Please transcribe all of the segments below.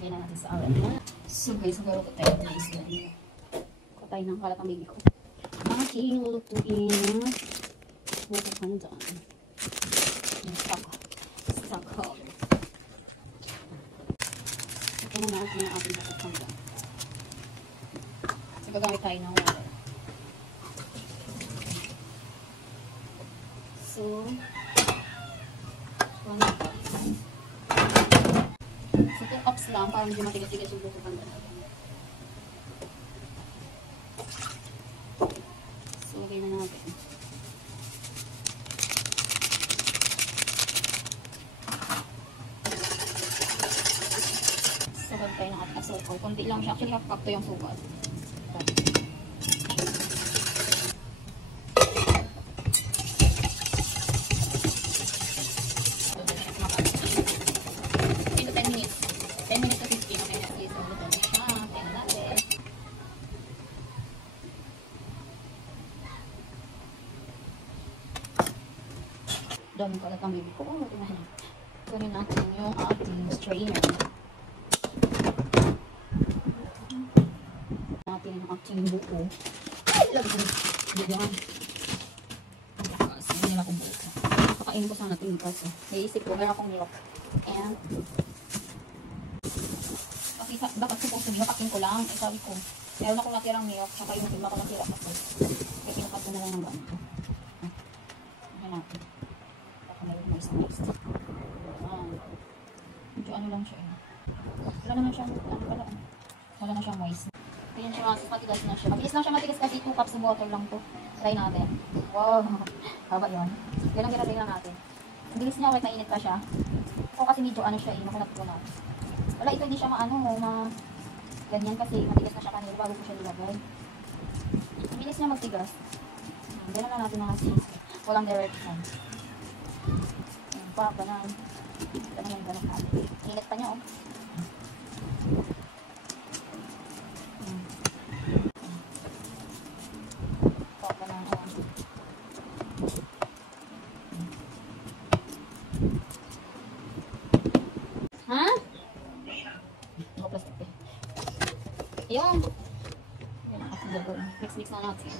Lagyan na natin sa alat na. So guys, siguro ko tayo na isla. Patay ng kalat ang baby ko. Aking lulutuin. Bukuhan dyan. Stock hog. Ito na natin ang ating bukuhan dyan. So gagamit tayo ng water. So, 1 cup. So, 2 cups lang para hindi matigas-tigas yung bukuhan dyan. So, lagay na natin. So, lagay tayo ng ating asukal. Kunti lang siya. Actually, half cup to yung sukal. Ito 10 minutes. 10 minutes to 15. Okay, at least. So, luto na siya. Tingnan natin. Dami ko lang ang baby ko. Kunin natin yung ating strainer. Natin yung ating buko. Ay, lagyan. Lagyan. Hindi nila akong buko. Kakain ko sana ito kasi. Naisip ko, meron akong milk. And, kasi dapat supposed to be, nakakin ko lang. Eh, sabi ko, meron akong natirang milk. Saka yung iba ko natira kasi. Kaya pinakat ko na lang ng ganito. Ayan natin. Moist. Medyo ano lang siya eh. Wala naman siyang, wala na siyang moist. Kaya siya matigas na siya. Mabilis lang siya matigas kasi 2 cups of water lang to. Try natin. Wow! Haba yun. Yan ang ginagay lang natin. Ang bilis niya kahit mainit pa siya. Ako kasi medyo ano siya eh, makunat ko na. Wala ito hindi siya maano, ganyan kasi matigas na siya kanina bago ko siya nilagay. Ang bilis niya magtigas. Ganyan lang natin mga sis. Walang direction. Ganun. Ganun natin. Init pa niya, oh. Ganun, oh. Ha? Ito plastic eh. Ayan. Ayan, kasi gagawin. Mix na natin.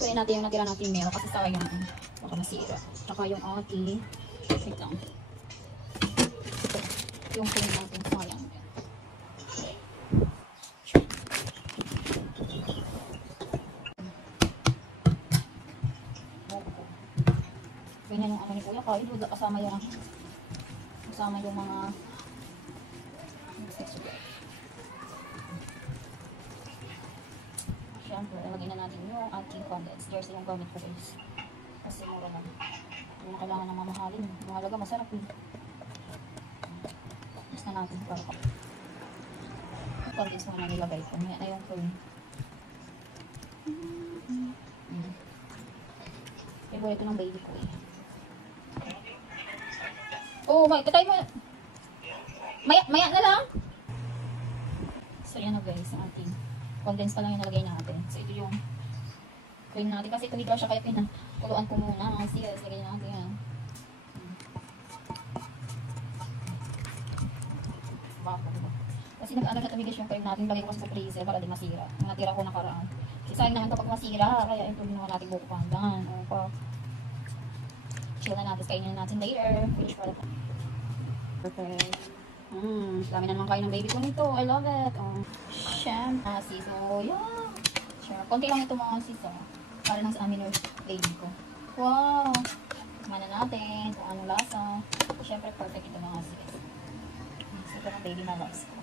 Kunin natin yung natira natin meron kasi sayang baka masira. Tsaka yung ating yung kunin natin sayang. Ganyan yung ano ni kuya kahit wala kasama yung mga siyempre, lagay na natin yung ating condensed jersey yung gamit ko guys. Kasi mura lang. Hindi na kailangan ng mamahalin. Mahalaga, masarap eh. Mas na natin para pa. Condensed muna nilagay ko. Ngayon na yung cream. Favorite ng baby ko eh. Oh, may katay mo. Maya na lang. So yan na guys, ang ating condense pa lang yung nalagay natin. So, ito yung cream natin. Kasi tumigaw siya kaya pinakuluan ko muna. Kasi, lagay natin yan. Baka diba? Kasi nag-alag na tumigas yung cream natin. Lagay ko sa freezer para di masira. Natira ko nakaraan. Kasi sayang naman kapag masira. Kaya ito naman natin bukuhan. Dangan. O pa. Chill na natin. Kainin natin later. Finish para pa. Perfect. Dami na naman kain ng baby ko nito. I love it. Oh. Siyam. Sis. Oh, yeah. Sure. Konti lang ito mga sis. Oh. Para lang sa amin yung baby ko. Wow. Tingnan na natin kung anong lasa. Siyempre, perfect ito mga sis. Ito ng baby na loves ko.